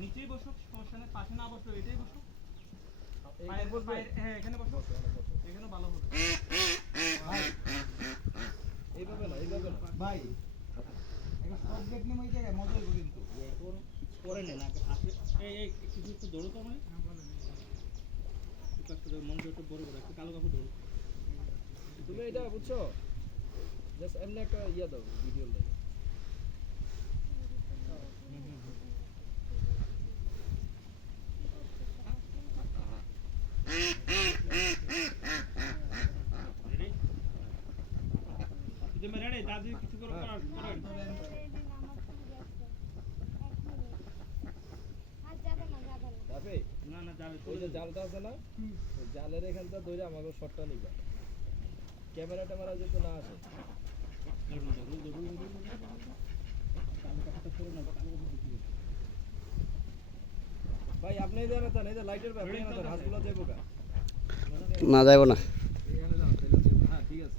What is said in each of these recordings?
নিচেই বসো সমস্যা নেই পাশে না বসো এটাই বসো। হ্যাঁ এখানে বসো। এখানে ভালো হবে। এইভাবে না এইভাবে না। ভাই একটা সব গেট নিয়ে ওই জায়গায় মজা হইব কিন্তু। এখন পরে নেন আগে এই কিছু একটু দৌড়ো তো মানে একটু একটু মনটা একটু বড় করে একটু কালো কাপড় দৌড়ো। তুমি এটা বুঝছ? জাস্ট এমনি একটা ইয়া দাও ভিডিও লাগে রেডি তুমি রেডি দাদি কিছু করো করেন যাবে না না যাবে ওই যে জালের এখানটা ধরে আমাকে শটটা নিবা ক্যামেরা ট্যামেরা যেহেতু না আসে ভাই আপনি দেন না এই যে লাইটের ব্যাপার হাঁসগুলো যাইবো কা না, যাইব না এখানে যাও তাহলে যাইবো হ্যাঁ ঠিক আছে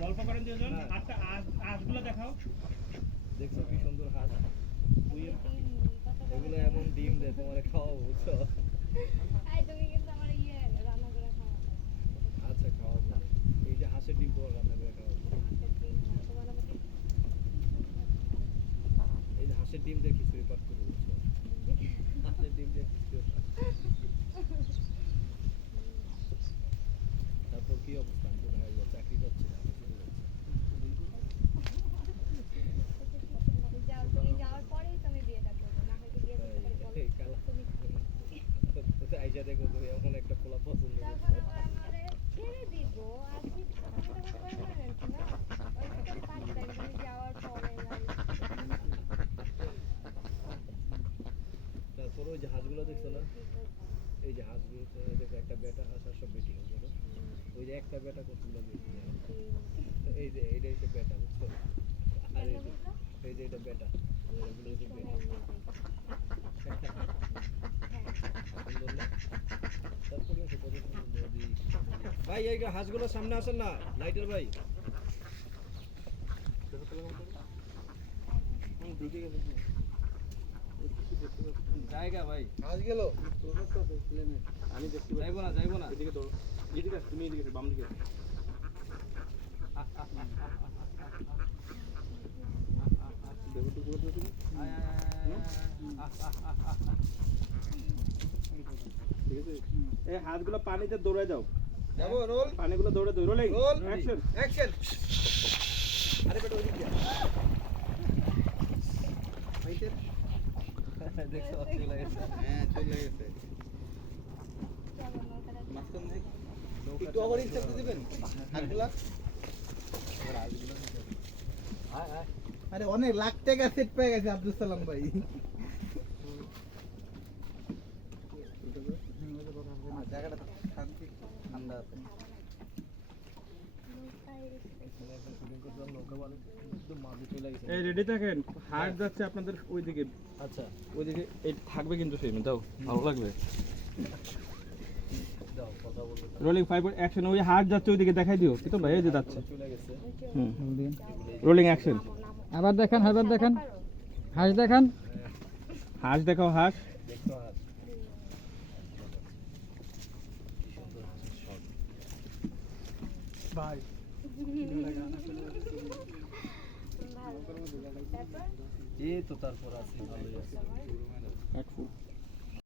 গল্প করেন দুজন হাতটা আঁশগুলো দেখাও। দেখছ কি সুন্দর হাঁস এগুলো এমন ডিম দেয় তোমার খাওয়াবো বুঝছ? আচ্ছা খাওয়াবো। এই যে হাঁসের ডিম তোমার রান্না করে খাওয়াবো। এই যে হাঁসের ডিম দিয়ে খিচুড়ি পাক করব বুঝছ? হাঁসের ডিম দিয়ে খিচুড়ি তারপর কি অবস্থা? চাকরি করছি না আমি চলে যাচ্ছি। এই কালা তো আইসা দেখো তুমি এমন একটা পোলা পছন্দ করছ তারপর ওই যে হাঁসগুলো দেখছ না এই একটা বেটা হাঁস সব বেটি হাঁস ওই যে একটা বেটা কত বেটি এই যে এইটা হচ্ছে বেটা বুঝছ? আর এই যে এটা বেটা ভাই এই হাঁসগুলো সামনে আসেন না লাইটের ভাই। জায়গা ভাই। আজ গেল? আমি দেখতে যাইবো না যাইবো না। এদিকে দৌড়ো এদিকে তুমি এদিকে বাম দিকে ঠিক আছে এই হাতগুলো পানিতে দৌড়ে দাও। যাব রোল। পানিগুলো দৌড়ে রোলিং রোল। অ্যাকশন। অ্যাকশন। আরে বেটা ওই দিক দেখছ চলে গেছে। হ্যাঁ চলে গেছে। মাঝখান থেকে একটু আবার ইচ্ছা দিবেন? হাতগুলা? আয়, আয়। আরে অনেক লাখ টাকা সেট পেয়ে গেছে আব্দুল সালাম ভাই। এই রেডি থাকেন? হার্ট যাচ্ছে আপনাদের ওইদিকে। আচ্ছা ওইদিকে এই থাকবে কিন্তু সেই দাও ভালো লাগবে। রোলিং ফাইভ অ্যাকশন ওই হার্ট যাচ্ছে ওইদিকে দেখাই দিও। কি তো ভাই এই যে যাচ্ছে। হুম রোলিং অ্যাকশন আবার দেখান আবার দেখান। হাঁস দেখান। হাঁস দেখাও হাঁস। ভাই এই তো তারপর আছি ভালোই আছি।